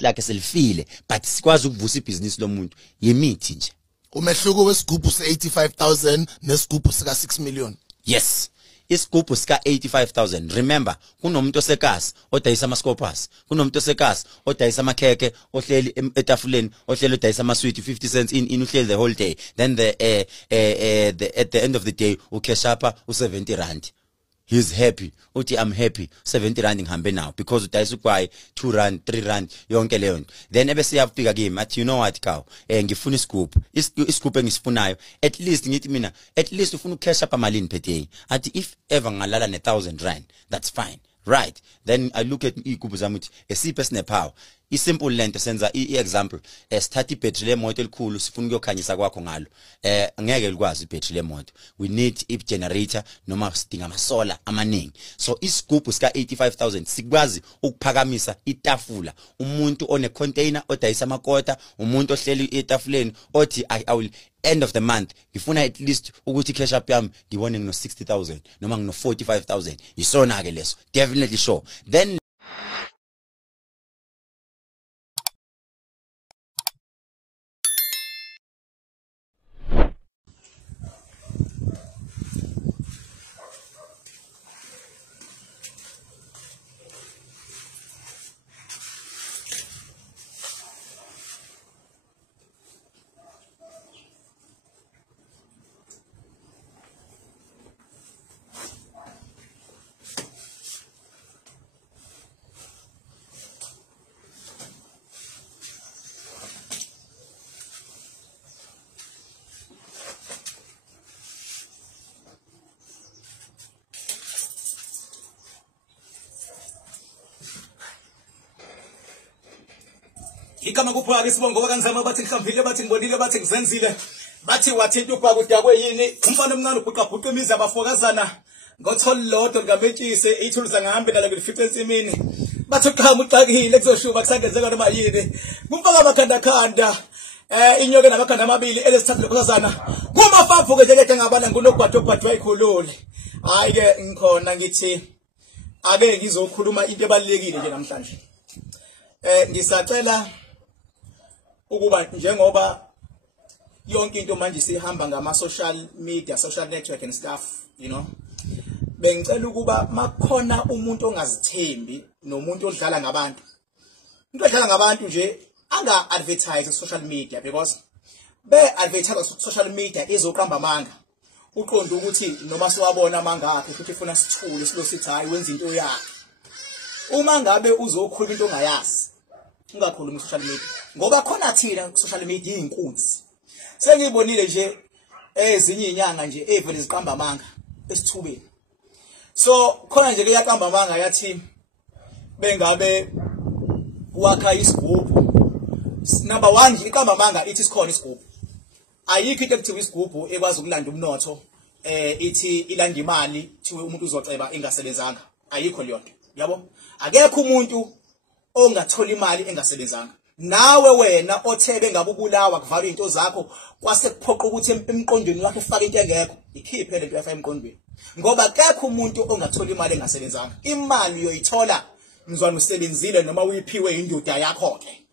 like selfile but sikwazi ukuvusa ibhizinisi lomuntu yemithi nje. Umehluko wesigubhu se85,000 nesigubhu sika 6 million. Yes. Isgubhu sika 85,000. Remember, kunomuntu osekasi odayisa amascopas, kunomuntu osekasi odayisa amakheke, ohleli etafuleni, ohleli odayisa amasweet 50 cents in uhleli the whole day. Then at the end of the day ucash up u70 rand. He's happy. Uthi I'm happy. 70 rand ngihambe now because udayisa ukwayi 2 rand, 3 rand yonke leyo nto. Then ebese yafika kimi athi you know what cow, ngifuna isigubhu. Isigubhu engisifunayo. At least ngithi mina, at least ufuna ucash up amalini per day. Athi if ever ngalala ne1000 rand, that's fine. Right. Then I look at igubhu zami uthi esiphe sinepower. Isimple lento senza example start ibattery lemoto elikhulu sifuna ukuyokhanyisa kwakho ngalo angeke likwazi ibattery lemoto. We need a generator noma sidinga amasola amaningi. So isigubhu sika 85,000 sikwazi ukuphakamisa itafula. Umuntu one container odayisa amakota, umuntu ohleli etafuleni othi I will end of the month ngifuna at least ukuthi cash up yami ngibone ngino 60,000 noma ngino 45,000. Yisona ke leso. Definitely sure. Then ikama kuphaka isibongo bakanzama bathi ngihlambile bathi ngibonile bathi ngizenzile bathi wathinta ubhaka udakwe yini umfana omncane ubhuqa imizi abafokazana ngotholilodwa ngametshise ithuluza ngahambe nalo ngifice ensimini bathi uqhama uxakile kuzoshuba kusangenzeka noma yini kumfaka amakhanda inyoke namakhanda amabili elesithathu lokhazana kumafafu ke nje ngabana ngunogwadobhadwa wayikhulule hayi ke ngikhona ngithi ake ngizokhuluma into ebalekile nje namhlanje ngisacela ukuba njengoba yonke into manje sihamba ngama social media, social network and stuff, you know, bengicela ukuba makhona umuntu ongazithembi nomuntu odlala ngabantu, umuntu odlala ngabantu nje anga advertise social media because be advertise social media izoqamba amanga uqonda ukuthi noma siwabona amanga akhe futhi ufuna sithule silo sithi hayi wenza into yakhe. Uma ngabe uzokhuluma into ongayazi ungakhuluma social media ngoba khona thina social media inkunzi. Sengibonile nje ezinye inyanga nje evele ziqamba amanga esithubeni. So khona nje ke yaqamba amanga yathi bengabe wakha isigubhu. Number 1 iqamba amanga ithi sikhona isigubhu. Ayikho into ekuthiwa isigubhu ekwazi ukulanda umnotho ithi ilanda imali thiwe umuntu uzoceba engasebenzanga. Ayikho leyo nto. Yabo? Akekho umuntu ongathola imali engasebenzanga. Nawe wena othebe ngabubulawa kuvala into zakho kwase kuphoqa ukuthi emqondweni wakhe ufake into engekho ikhiphe lento yafa emqondweni. Ngoba akekho umuntu ongathola imali engasebenzanga. Imali uyoyithola mzwana usebenzile noma uyiphiwe indoda yakho ke.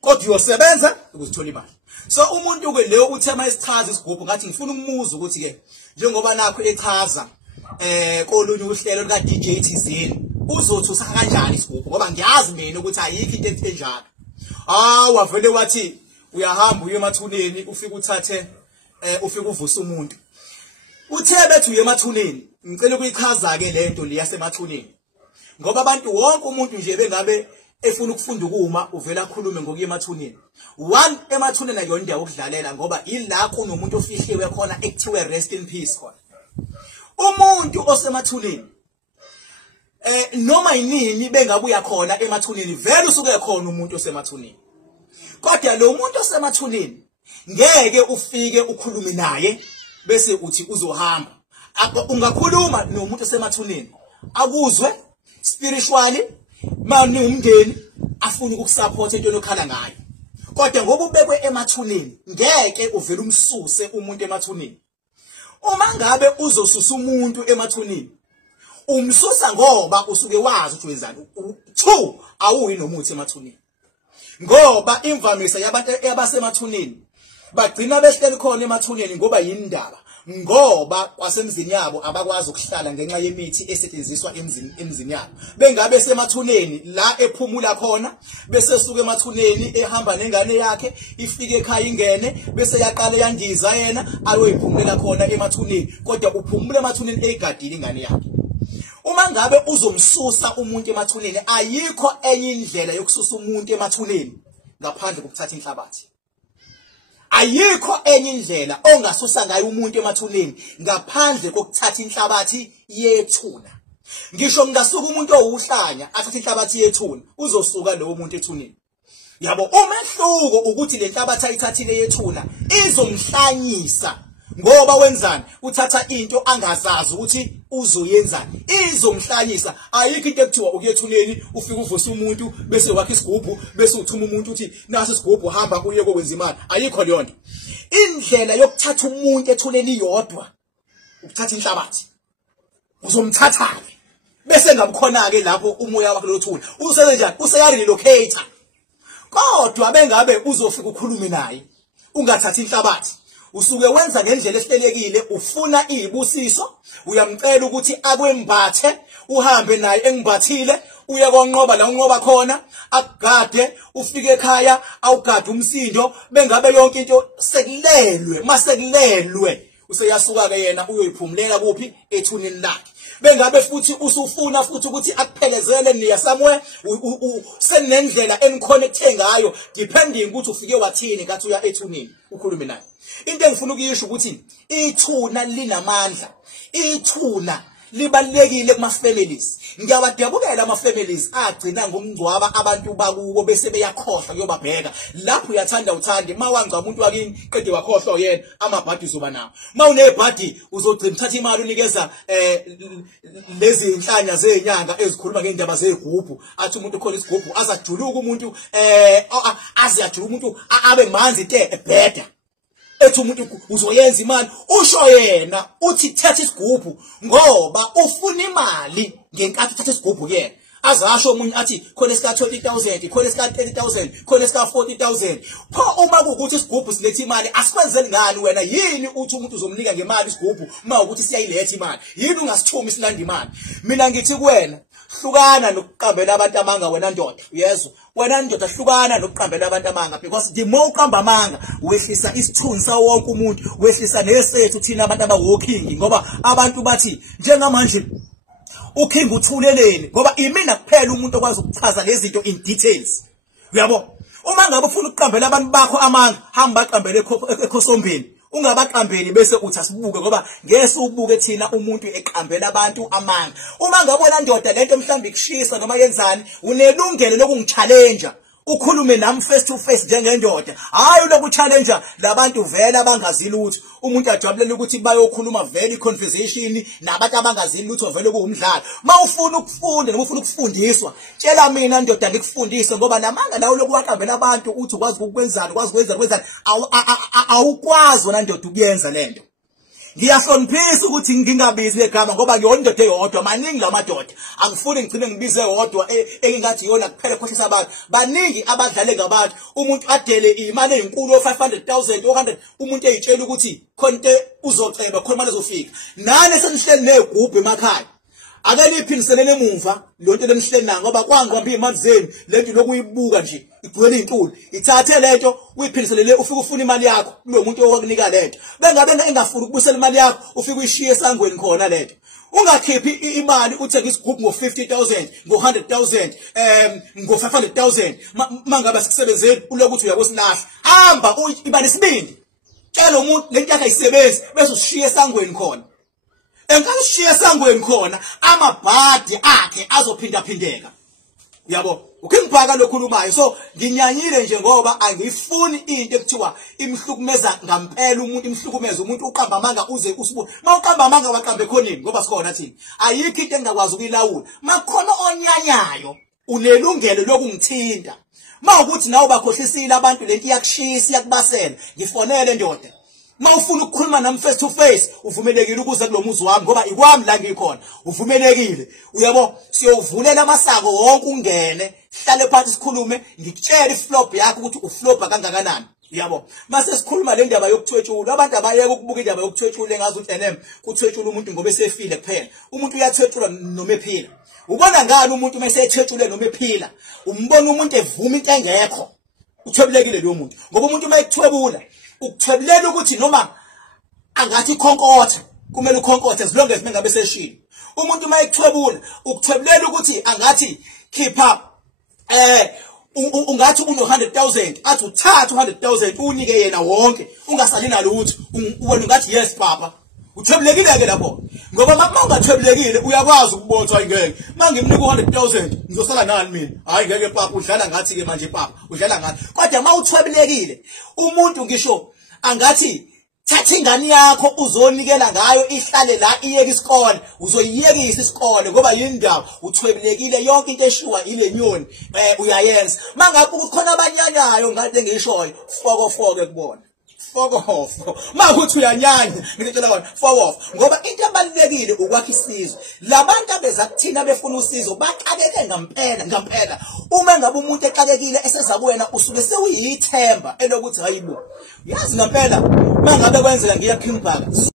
Kodwa uyosebenza ukuzithola imali. So umuntu ke leyo uthema isichaza isigubhu ngathi ngifuna ukumuza ukuthi ke njengoba nakho echaza kolunye uhlelo lika DJ Thizini uzothusa kanjani isigubhu ngoba ngiyazi mina ukuthi ayikho into enjalo. Wavele wathi uyahamba uye emathuneni ufike uthathe ufike uvusa umuntu. Uthe bethu uye emathuneni ngicela ukuyichaza ke lento liyasemathuneni. Ngoba abantu wonke umuntu nje bengabe efuna ukufunda ukuma uvela akhulume ngokuya emathuneni. One emathuneni ayona indawo okudlalela ngoba ila kunomuntu ofihliwe khona ekuthiwe rest in peace khona. Umuntu osemathuneni noma inini bengabuya khona emathuneni vele usuke khona umuntu osemathuneni. Kodwa lo muntu osemathuneni ngeke ufike ukhulume naye bese uthi uzohamba. Ungakhuluma nomuntu osemathuneni akuzwe spiritually manje umndeni afuna ukusupport into lokhala ngayo. Kodwa ngoba ubekwe emathuneni ngeke uvele umsuse umuntu emathuneni. Uma ngabe uzosusa umuntu emathuneni umsusa ngoba usuke wazi ukuthi wenzani. 2 awuyi nomuthi emathuneni. ngoba imvamisa yabantu abasemathuneni bagcina behleli khona emathuneni ngoba yindaba, ngoba kwasemzini yabo abakwazi ukuhlala ngenxa yemithi esetshenziswa emzini yabo. Bengabe semathuneni la ephumula khona, bese suka emathuneni ehamba nengane yakhe ifike ekhaya ingene, bese yaqala yandiza yena ayoyiphumulela khona emathuneni, kodwa uphumula emathuneni eyigadile ingane yakhe. Uma ngabe uzomsusa umuntu emathuneni, ayikho enye indlela yokususa umuntu emathuneni ngaphandle kokuthatha inhlabathi. Ayikho enye indlela ongasusa ngayo umuntu emathuneni ngaphandle kokuthatha inhlabathi yethuna. Ngisho ngasuka umuntu owuhlanya athatha inhlabathi yethuna, uzosuka lowo muntu ethuneni. Yabo, umehluko ukuthi le nhlabathi ayithathile yethuna izomhlanyisa, ngoba wenzani? Uthatha into angazazi ukuthi uzoyenzani, izomhlanyisa. Ayikho into ekuthiwa ukuyethuneni ufike uvuse umuntu bese wakhe isigubhu bese uthuma umuntu uthi nasi isigubhu hamba uye kokwenza imali. Ayikho leyo nto. Indlela yokuthatha umuntu ethuneni yodwa ukuthatha inhlabathi. Uzomthatha ke bese ngabukhona ke lapho umoya wakhe lothuna usebenza njani, useyarelocate. Kodwa bengabe uzofika ukhulume naye ungathathi inhlabathi, usuke wenza ngendlela ehlelekile, ufuna izibusiso, uyamcela ukuthi akwembathe, uhambe naye engimbathile, uye konqoba la unqoba khona, akugade, ufike ekhaya awugade umsindo, bengabe yonke into sekulelwe, masekulelwe useyasuka ke yena uyoyiphumulela kuphi ethuneni lakhe. Bengabe futhi usufuna futhi ukuthi akuphelezele niya somewhere, senendlela eniconnecte ngayo depending ukuthi ufike wathini ngathi uya ethuneni ukhulume naye. Into engifuna ukuyisho ukuthi ithuna linamandla, ithuna libalekile kuma families. Ngiyabadabukela ama families agcina ngomngcwaba abantu bakuwo bese beyakhohlwa kuyobabheka. Lapho uyathanda uthande, mawangca umuntu wakini qede wakhohlwa yena, amabhadi uzoba nawo. Mawunebhadi uzogcina uthatha imali unikeza lezi inhlanya zenyanga ezikhuluma ngendaba zezigubhu, athi umuntu khona isigubhu azajuluka umuntu aziyajuluka umuntu abe manzi te ebheda. Ethi umuntu uzoyenza imali, usho yena uthi thatha isigubhu ngoba ufuna imali ngenkathi uthatha isigubhu yena. Azasho umuntu athi khona esika 20,000, khona esika 30,000, khona esika 40,000. Pho uma kuukuthi isigubhu silethe imali, asikwenzeli ngani wena? Yini uthi umuntu uzomnika ngemali isigubhu uma ukuthi siyayiletha imali? Yini ungasithumi silanda imali? Mina ngithi kuwena, hlukana nokuqambela abantu amanga wena ndoda. Yezwa, wena ndoda hlukana nokuqambela abantu amanga, because the more uqamba amanga wehlisa isithunzi sawo wonke umuntu, wehlisa nesethu thina abantu abawalking, ngoba abantu bathi njengamanje uking uthuleleni ngoba imina kuphela umuntu okwazi ukuchaza lezi zinto in details. Uyabo, uma ngabe ufuna ukuqambela abantu bakho amanga, hamba baqambele ekhosombeni, ungabaqambeli bese uthi asibuke, ngoba ngeke ubuke thina umuntu eqambela abantu amanga. Uma ngabona ndoda lento mhlambi kushisa noma yenzani, unelungelo lokungichallenge, ukhulume nami face to face njengendoda. Hayi lokhu challenge labantu vele abangazili ukuthi umuntu ajabulela ukuthi bayokhuluma vele conversation nabantu abangazili ukuthi vele kuumdlalo. Mawufuna ukufunda noma ufuna ukufundiswa, tshela mina ndoda ngikufundise, ngoba namanga nawo lokuwaqambela abantu uthi ukwazi ukwenzani, ukwazi kwenzani, awukwazi wena ndoda ukuyenza lento. Ngiyahloniphisa ukuthi ngingabizi legama ngoba ngiyondoda eyodwa, maningi lamadoda. Angifuni ngicine ngibize eyodwa engathi yona kuphela khohlisa abantu. Baningi abadlale ngabantu. Umuntu adele imali ezinkulu 500,000 400, umuntu eyitshela ukuthi khonto uzoceba khona imali ezofika. Nane senihleli negubhu emakhaya. Ake liphiniselele emuva lonto lemhleli na ngoba kwangqamba imali zenu, lento lokuyibuka nje igcwele inkulu. Ithathe lento uyiphiniselele, ufike ufuna imali yakho kulo muntu owakunika lento. Bengabe engafuni ukubusela imali yakho, ufike uyishiye esangweni khona lento. Ungakhiphi imali uthenge isigubhu ngo50,000, ngo100,000, ngo500,000. Mangabe sikusebenzeni ulokuthi uyakusilahla. Hamba imali sibindi. Tshela umuntu lento yakhe ayisebenzi bese ushiye esangweni khona. Engashiya esangweni khona amabhadi akhe azophinda phindeka. Uyabo, ukingibhaka lokhulumayo. So nginyanyile nje ngoba angifuni into ekuthiwa imhlukumeza ngampela umuntu, imhlukumeza umuntu uqamba amanga uze usibuke. Mawuqamba amanga waqambe khonini ngoba sikhona thina. Ayikho into engakwazi ukuyilawula. Makhona onyanyayo unelungelo lokungithinta. Mawukuthi nawe bakhohlisile abantu lento iyakushisa iyakubasela, ngifonele ndoda. Mawufuna ukukhuluma nami face to face uvumelekile ukuze kulomuzi wami ngoba ikwami la ngikhona uvumelekile uyabo siyovulela amasako wonke ungene hlale phansi sikhulume ngikutshela iflop yakho ukuthi uflopa kangakanani uyabo mase sikhuluma le ndaba yokuthwetshula abantu abayeke ukubuka indaba yokuthwetshula engazi ukuthi enem kuthwetshula umuntu ngoba esefile kuphela umuntu uyathwetshula noma ephila ubona ngani umuntu mase ethwetshule noma ephila umbona umuntu evuma into engekho uthwebulekile lo muntu ngoba umuntu mayekuthwebula ukuthwebulela ukuthi noma angathi khonkotha kumele ukhonkothe as long as mengabe seshilo umuntu mayekuthwebula ukuthwebulela ukuthi angathi khipha ungathi uno 100,000 athi uthatha 100,000 unike yena wonke ungasali nalutho wena ungathi yes baba uthwebulekile ke lapho ngoba mawungathwebulekile uyakwazi ukubothwa ingeke mangimnika 100,000 ngizosala nani mina hayi ngeke papa udlala ngathi ke manje papa udlala ngathi kodwa mawuthwebulekile umuntu ngisho angathi thatha ingane yakho uzonikela ngayo ihlale la iyeke isikole uzoyiyekisa isikole ngoba yindaba uthwebulekile yonke into eshuwa ile nyoni uyayenza mangabe kukhona abanyanyayo ngade ngishoyo foko kubona fuck off makuthi uyanyanya ngitshela bona fuck off ngoba into ebalekile ukwakha isizwe labantu abeza kuthina befuna usizo baqakeke ngampela uma ngabe umuntu eqakekile eseza kuwena usuke sewuyithemba elokuthi hayibo yazi ngampela mangabe kwenzeka ngiya Bhaka